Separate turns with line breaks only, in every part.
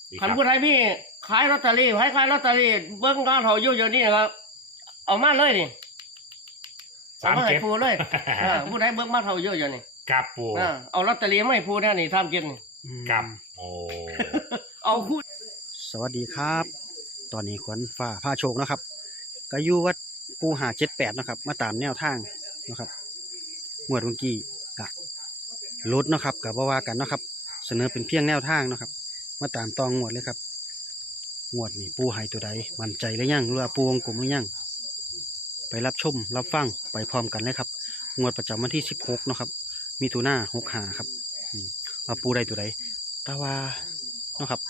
ขันผู้ใดพี่ขายลอตเตอรี่ขายลอตเตอรี่เบิ้งการเขาอยู่อย่างนี้นะครับเอามาเลยนี่เอามาให้ปูเลยผู้ใดเบิ้งมาเขาอยู่อย่างนี้
กับปู
เอาลอตเตอรี่ไม่ปูแน่นี่ทำกินนี่
กับโอ้
เอาคู่
สวัสดีครับ ตอนนี้ขวัญฟ้าผ้าโชคนะครับก็อยู่วัดปูหา78นะครับมาตามแนวทางนะครับงวดเมื่อกี้กะลดนะครับกับว่ากันนะครับเสนอเป็นเพียงแนวทางนะครับมาตามตองงวดเลยครับงวดนี้ปูให้ตัวใดมั่นใจหรือยังหรือว่าปูวงกลมหรือยังไปรับชมรับฟังไปพร้อมกันเลยครับงวดประจำวันที่16นะครับมิถุนายน65ครับว่าปูใดตัวใดแต่ว่านะครับ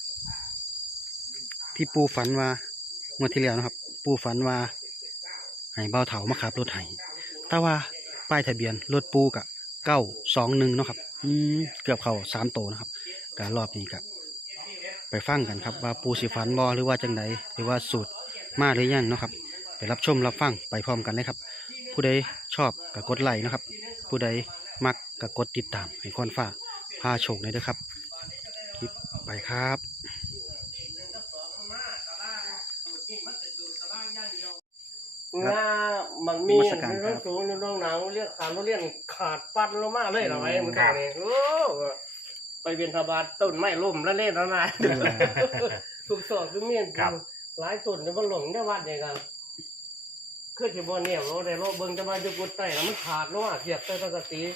ที่ปูฝันว่าเมื่อที่แล้วนะครับ ปูฝันว่าให้เบาเถามาขับรถไห้แต่ว่าป้ายทะเบียนรถปูกับ921เนาะครับเกือบเข้า3โตนะครับการรอบนี้กับไปฟังกันครับว่าปูสิฝันบอหรือว่าจังไดหรือว่าสูตรมาหรือยังเนาะครับไปรับชมรับฟังไปพร้อมกันเลยครับ ผู้ใดชอบก็กดไลค์นะครับ ผู้ใดมักก็กดติดตามให้คนฝากพาโชคเลยนะครับคลิปไปครับ
งามันมีมันสูงในร่องหนาวเรียกขาดเรียกขาดปัดลงมาเลยเหรอไอ้มันตรงนี้โอ้ไปเวียนทบาทต้นไม้ล่มแล้วเล่นแล้วนะถูกสอดคือเมียนหลายต้นในบ้านหลงได้วัดเนี่ยครับคือที่บ่อเนี่ยเราได้เราเบิ่งจะมาจุกุดไตแล้วมันขาดแล้วอ่ะเทียบไตปกติ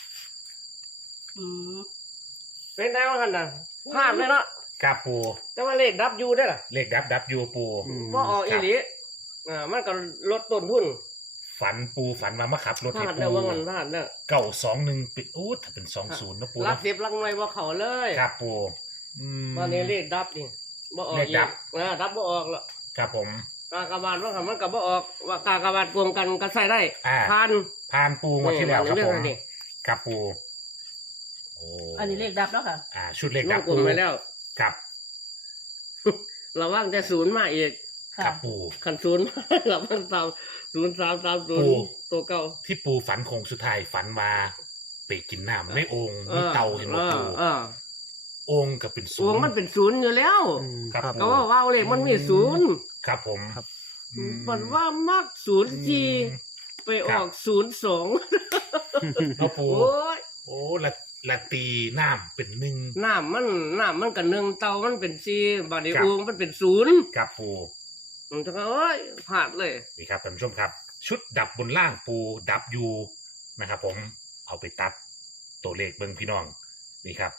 เป็นได้ว่ากันนะพลาดเลยเนาะ
กับปู
แต่ว่าเลขดับยูได้ล่ะ
เลขดับอยู่ปู
ก็ออกอีหลีมันก็ลดต้นทุน
ฝันปูฝันว่ามาขับรถ
พลา
ให้
ดแล้ว
ปู
ว่ามันพลาดแล้ว
921ปิดอู้ถ้าเป็น20นะปู
ลัก
เนาะ
สิบลักหน่วยว่าเขาเลย
ครับปู
ตอนนี้เลขดับนี่บ่ออก
เลขดับ
ดับบ่ออกแล้ว
ครับผม
กากบาทว่ามันก็บ่ออกว่ากากบาทรวมกันก็ใส่ได้
ผ่านปูมาที่แล้วครับผม
นี่
ครับปูโอ้
อันนี้เลขดับแล้วค่ะ
ชุดเลข
ว
ดับ
งกลม
ปู
ไปแล้ว
ครับ
ระวังแต่ศูนย์มาอีก
ค่ะ
ครับปู
ขันศูนย์ ระวัง0330ตัวเก่า
ที่ปูฝันคงสุดท้ายฝันว่าไปกินน้ำในโอ่งมีเตาเห็นไหมปูโอ่งก็เป็นศู
วง
นย์
มันเป็นศูนย์อยู่แล้ว
ครับ
ก็ว่าว้าวเลขมันมีศูนย์
ครับผม
ครับ
มันว่ามักศูนย์จีไปออก02
เอาปู
โอ้ย
โอ้ละตีน้ำเป็นหนึ่ง
น้ำมันก็1เตามันเป็น4บาดนี้
ครับ
อูงมันเป็น0
ครับปู
มันจะโอ้ยพลาดเลย
นี่ครับท่านผู้ชมครับ ชุดดับบนล่างปูดับยูนะครับผมเอาไปตัดตัวเลขเบิ้งพี่น้องนี่ครับ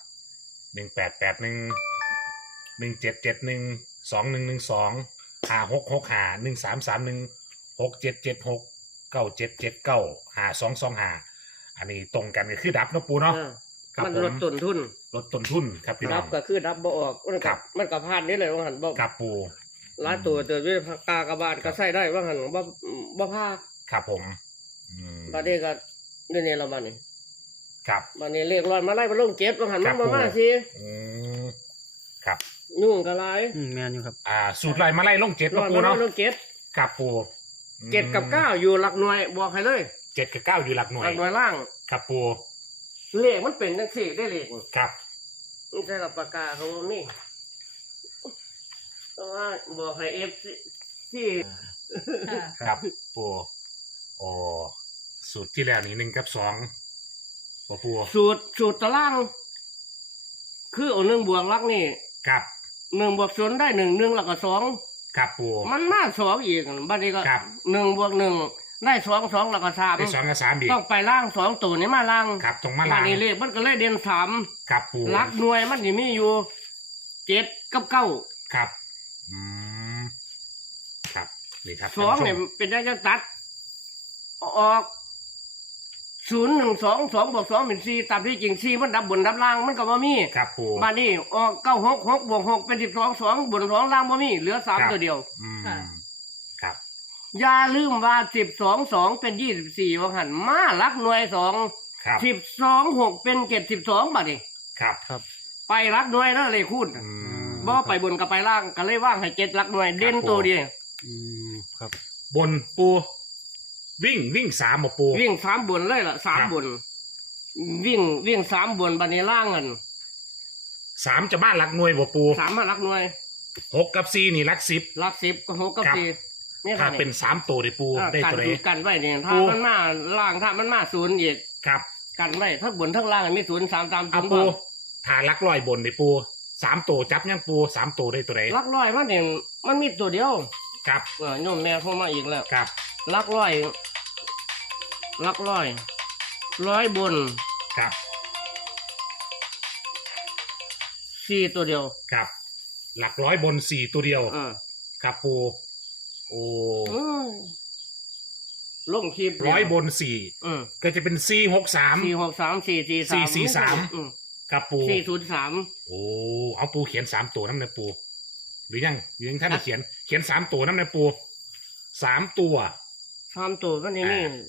18812123316776977957795225อันนี้ตรงกันก็คือดับเนาะปูเนาะครับ
มัน
ผม
ลดต้นทุน
ลดต้นทุนครับพี่น้
ดั
อบ ง
ก็คือดับบ่ออกมัน
ครั
กับบ มันกับพลาดนี่เลยว่าหันบ่
ครับปู
หลายตัวเตือนด้วยกากบาทก็ใส่ได้ว่าหันบ่พลาด
ครับผม
บาดนี้ก็นี่เรามานี่
ครับ
บาดนี้เลขร้อยมาไล่มาลงเก็บว่าหัน
ครั
มั
บ
นบ่มา
ผม
สิ
ครับ
ยุ่งก็หลาย
แมนอยู่ครับ
สูตรไล่มาไล่ลงเจ็ด
ร้
เนาะ
อย
ปู
มาไล่
เนาะ
ลงเก็บ
ครับปู
7กับ9อยู่หลักหน่วยบอกให้เลย
7กับ9อยู่หลักหน่ว
หลั
ย
กหน่วยล่าง
ครับปู
เลขมันเป็นจังซี่ได้เลข
ครับ
มันใช่กับปากกาของนี่แต่ว่าบอกให้ F ที่
ค่ะ
ครับปูโอ้สูตรที่แล้วนี่1กับ2ปู
สูตรตาราง คือเอา1บวกหลักนี่
ครับ
1บวก0ได้1 1แล้วก็2
ครับปู
มันมา2อีกบัดนี้ก็
ครับ
1บวก1ได้2 2แล้วก็
ได้2กับ3ดี
3ต้องไปล่าง2ตัวนี้มาล่าง
ครับตรงมา
บั
ลา
ด
ง
นี้เลขมันก็เลยเด่น3
ครับปู
หลักหน่วยมันสิมีอยู่7กับ9
ครับครับนี่ครับ
2เนี่ยเป็นได้จังตัดออก012 2บวก2เป็น4ตามที่จริง4มันดับบนดับล่างมันก็บ่มี
ครับปู
บัดนี้ออก9 6 6บวก6เป็น12 2บน2ล่างบ่มีเหลือ3ตัวเดียว
ครับ
อย่าลืมว่า12 2เป็น24ว่าหั่นมาหลักหน่วย2
ครับ
12 6เป็น72บัดนี้
ครับ
ครับ
ไปหลักหน่วยแล้วเลยคูณบ่ไปบนกับไปล่างก็เลยว่างให้7หลักหน่วยเด่นตัวเดียว
ครับ
บนปูวิ่ง3บ่ปู
วิ่ง3บนเลยล่ะ3บนวิ่ง3บนบัดนี้ล่างกัน
3จะมาหลักหน่วยบ่ปู
3มาหลักหน่วย
6กับ4นี่หลัก10
หลัก10ก็6กับ
ครับ
4นี่
ถ้า
ค่ะ
เป็น3ตัวดิปูได้
กัน
ตัวไหน
อยู่กันไว้เนี่ยถ้า
ปู
มันมาล่างถ้ามันมา0อีก
ครับ
กันไว้ทั้งบนทั้งล่างมี0 3ตาม
เอา
จำ
ปู
บ่
ถ้าหลักร้อยบนดิปู3ตัวจับยังปู3ตัวได้ตัวไหน
หลักร้อยมันเนี่ยมันมีตัวเดียว
ครับ
โยมแม่โทรมาอีกแล้ว
ครับ
หลักร้อยร้อยบน
ครับ
4ตัวเดียว
ครับ หลักร้อยบน4ตัวเดียว ครับปูโอ้
ลงคลิป
ร้อยบน
อืม
4ก็จะเป็น463
463 443
443ครับปู
403
โอ้เอาปูเขียน3ตัวน้ำในปู หรือยังท่านได้เขียน3ตัวน้ำในปู3ตัว
3ตัวมันนี่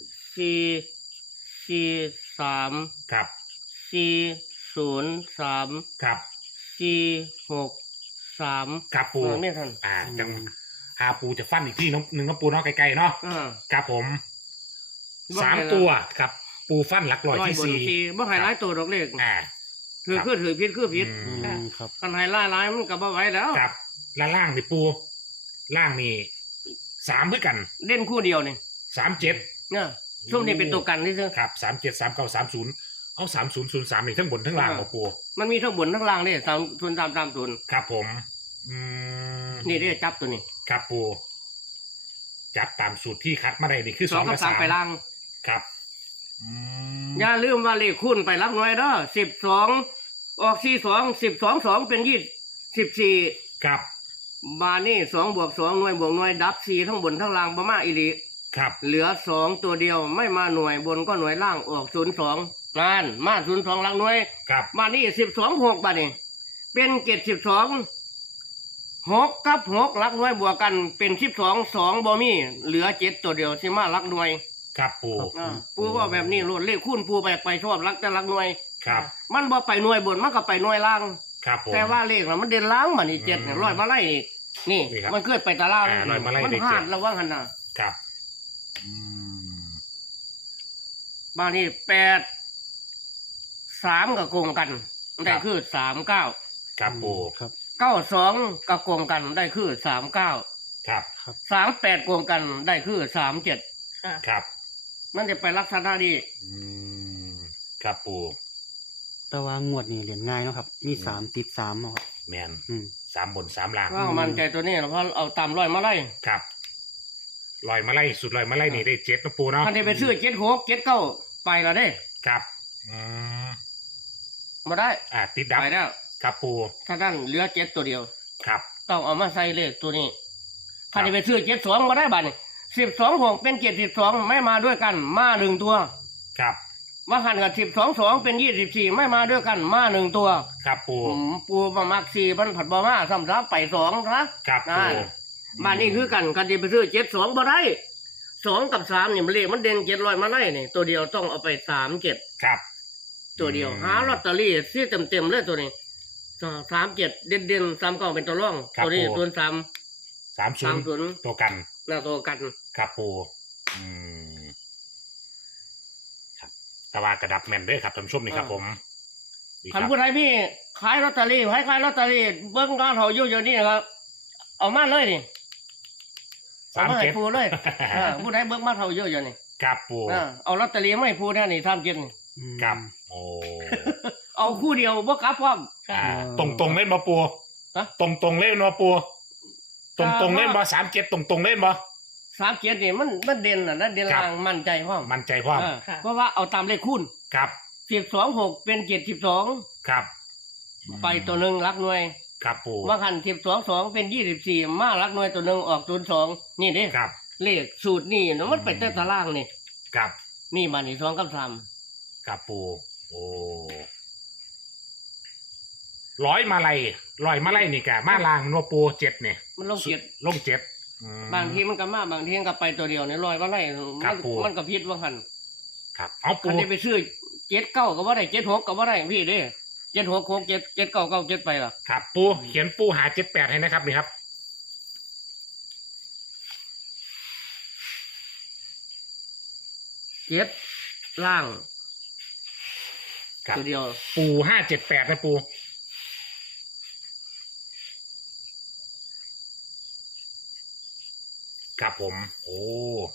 มี443
ครับ
403
ครับ
463
ครับปู
ไม่ทัน
จังหาปูจะฟันอีกที่หนึ่งน้องปูเนาะไกลๆเนาะครับผม3ตัวครับปูฟันหลักร้อยที่ 4
บ่ให้หลายตัวดอกเลข
อ่า
ถือผิดคือผิด
ครับ
กันให้หลายมันก็บ่ไหวแล้ว
ครับและล่างนี่ปูล่างนี่3เพื่อกัน
เด่นคู่เดียวนี่
37
เนี่ยช่วงนี้เป็นตัวกันนี่ซื่อ
ครับ373930เอา3003นี่ทั้งบนทั้งล่างบ่ปู
มันมีทั้งบนทั้งล่างเด้ตามทุนตามทุน
ครับผม
นี่เด้จับตัวนี้
ครับปูจับตามสูตรที่คัดมาได้นี่คือ
2
2
กั
กั
บบ 3ไปล่าง
ครับ
อย่าลืมว่าเลขคูณไปหลักหน่วยเด้อ12ออก42 12 2เป็น14
ครับ
บานี่2 บวก 2 หน่วยบวกหน่วยดับ4ทั้งบนทั้งล่างบ่มาอีหลี
ครับ
เหลือ2ตัวเดียวไม่มาหน่วยบนก็หน่วยล่างออก02นั่นมา02หลักหน่วย
ครับ
มานี่12 6บาดนี่เป็น72 6กับ6หลักหน่วยบวกกันเป็น12 2บ่มีเหลือ7ตัวเดียวสิมาหลักหน่วย
ครับปู
ปูว่าแบบนี้โลดเลขคูณปูไปชอบหลักแต่หลักหน่วย
ครับ
มันบ่ไปหน่วยบนมันก็ไปหน่วยล่าง
ครับผม
แต่ว่าเลขน่ะมันเด่นล่างมานี่7เนี่ยร้อยมาไล่นี่
นี่ครับ
มันเกิดไปตาราง
ร้อยมาไล่
มัน
ได้
พลา
เจ็
ด
ด
ระวังหั่นน่ะ
ครับม
บ้านนี้3ก็โกงกันได้คือ39
ครับปู
ครับ
92ก็โกงกันได้คือ39
ครับ
38โกงกันได้คือ37
ค่ะ
ครับ
มันจะไปลักษณะนี้
ครับปู
แต่ว่างวดนี้เหรียญง่ายเนาะครับ มี3ติด3เนาะครับ
แมน
อืม
3 บน 3 ล่าง
ว่ามันใจตัวนี้เพราะเอาตามร้อยมาไล่
ครับลอยมาไล่สุดลอยมาไล่นี่ได้7นะปูเนาะ
ท่านได้ไปซื้อ76 79ไปแล้วเด้
ครับ
มาได้
ติดดับ
ไปแล้ว
ครับปู
ถ้าท่านเหลือ7ตัวเดียว
ครับ
ต้องเอามาใส่เลขตัวนี้ท่านได้ไปซื้อ72มาได้บัดนี้12 6เป็น72ไม่มาด้วยกันมา1ตัว
ครับ
ว่าหันกับ12 2เป็น24ไม่มาด้วยกันมา1ตัว
ครับปู
ปูมามัก4มันผัดบ่มาซ้ำซับไป2ซะ
ครับ
นั่
ปู
นบ้านนี้คือกันกันที่ไปซื้อ72บ่ได้2กับ3นี่มันเลขมันเด่น700มาไล่นี่ตัวเดียวต้องเอาไป37
ครับ
ตัวเดียวหาลอตเตอรี่ซื้อเต็มๆเลยตัวนี้37เด่นๆ39เป็นตัวรองตัวนี้ตัว3
30ตัวกัน
แล้วตัวกัน
ครับปูครับตะวากระดับแมนด้วยครับท่านผู้ชมนี่ครับผมดีค
คัน
รับ
ผู้ใดพี่ขายลอตเตอรี่ขายลอตเตอรี่เบิ่งการเขาอยู่นี่นะครับเอามาเลยนี่เอามาให้ผู้เลยผู้ใดเบิ่งมาเขาอยู่นี่
ครับปู
เอาลอตเตอรี่ไม่ผู้นี่37นี่
ครับโอ้
เอาคู่เดียวบ่กลับพร้อม
ตรงเล่นมาปู
ฮะ
ตรงเล่นมาปูตรงเล่นมา37ตรงเล่นมา
37นี่มันเด่นน่ะนะเด่น
ครับ
ล่างมั่นใจพร้อม
มันใจพร้อม
เพราะว่าเอาตามเลขคูณ
ครับ
12 6เป็น72
ครับ
ไปตัวหนึงหลักหน่วย
ครับปู
ว่าคัน12 2เป็น24มาหลักหน่วยตัวหนึงออก02นี่เด้
ครับ
เลขสูตรนี่มันไปแต่ตารางนี่
ครับ
นี่มานี่2กับ3
ครับปูโอ้ร้อยมาไล่นี่กะมาลางนัวปู7เนี่ย
มันลงเกียร
ลง7
บางทีมันก็มาบางทีมันก็ไปตัวเดียวนี่ลอยว่าไร
ครับปู่
มันก็ผิดว่าหัน
ครับเอาปู
คันได้ไปซื้อ79ก็บ่ได้76ก็บ่ได้พี่เด้76 6 7 79 9 7ไปล่ะ
ครับปูเขียนปูหา78ให้นะครับนี่ครับ
7ล่าง
ครับ
ตัวเดียว
ปู578นะปูครับผม โอ้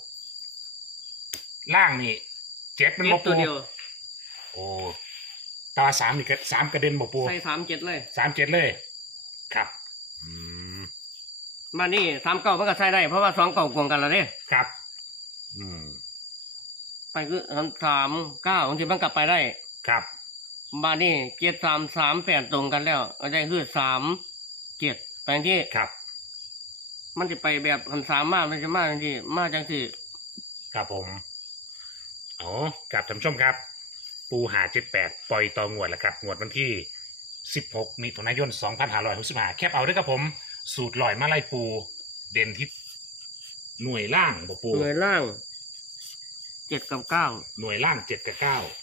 ล่างนี่เจ็ดมัน
เจ็
บ่
ดตั
ปู
วเดียว
โอ้ตาสามนี่ก็สามกระเด็นบ่ปู
ใส่37เลย
37เลย ครับ อืม
มานี่39มันก็ใส่ได้เพราะว่า2เก่ากวงกันแล้วเด้
ครับ อืม
ไปคือ39บางทีมันกลับไปได้
ครับ
มานี่7338ตรงกันแล้วอันนี้คือ37ไปที่
ครับ
มันจะไปแบบหันสามมากมันจะมากจังที่มากจังที่
ครับผมอ๋อกับท่านผู้ชมครับ ปูหา78ปล่อยต่องวดแล้วครับ งวดวันที่ 16 มิถุนายน 2565แคปเอาด้วยครับผม สูตรลอยมาไล่ปู เด่นที่หน่วยล่างบ่ปู
หน่วยล่าง7กับ9
หน่วยล่าง7กับ9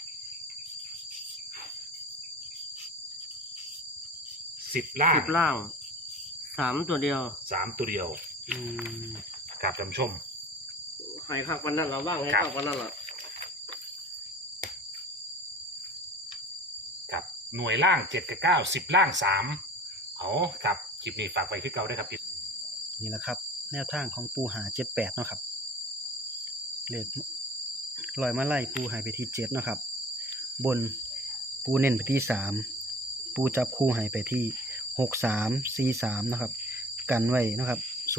10ล่าง
10ล่าง3ตัวเดียว
3ตัวเดียว
อืม
ครับท่านผู้ชม
ให้คักวันนั้นเราว่างให้
ครับ
คักวันนั้นล่ะ
ครับหน่วยล่าง7กับ9 10ล่าง3เอาครับคลิปนี้ฝากไว้ที่เก่าด้วยครับพี่
นี่แหละครับ แนวทางของปูหา78เนาะครับเลขลอยมาไล่ปูหายไปที่7เนาะครับ บนปูเน้นไปที่3ปูจับคู่หายไปที่6343นะครับ กันไว้นะครับ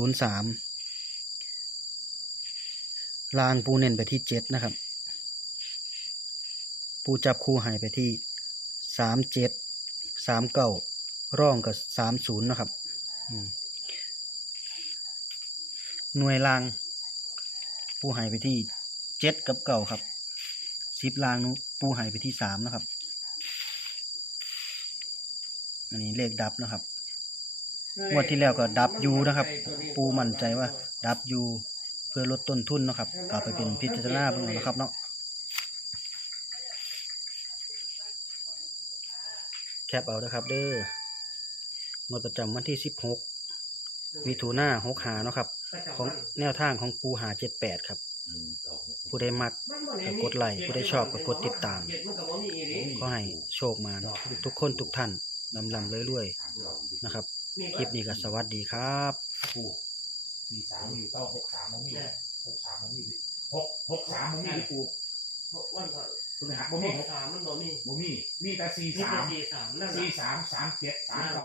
03ลางปูเน้นไปที่7นะครับ ปูจับคู่หายไปที่37 39ร่องกับ30นะครับหน่วยลางปูหายไปที่7กับ9ครับ10ลางนู้ปูหายไปที่3นะครับอันนี้เลขดับนะครับงวดที่แล้วก็ดับยูนะครับ ปูมั่นใจว่าดับยูเพื่อลดต้นทุนนะครับกลับไปเป็นพิจารณาเบิ่งเอานะครับเนาะแคปเอานะครับเด้องวดประจำวันที่16มิถุนายน65เนาะครับของแนวทางของปูหา78ครับผู้ใดมักก็กดไลค์ผู้ใดชอบก็กดติดตามก็ให้โชคมาเนาะทุกคนทุกท่านลำๆรวยๆนะครับคลิปนี้ก็สวัสดีครับ
ปู43อยู่เต้า63บ่มี63บ่มี63บ่มีปู
วันก่อน
คุณหักบ่มี
3มันบ่มี
บ่มีมีแต่
มีแต่
43
43นั่นน่ะ
43 37 39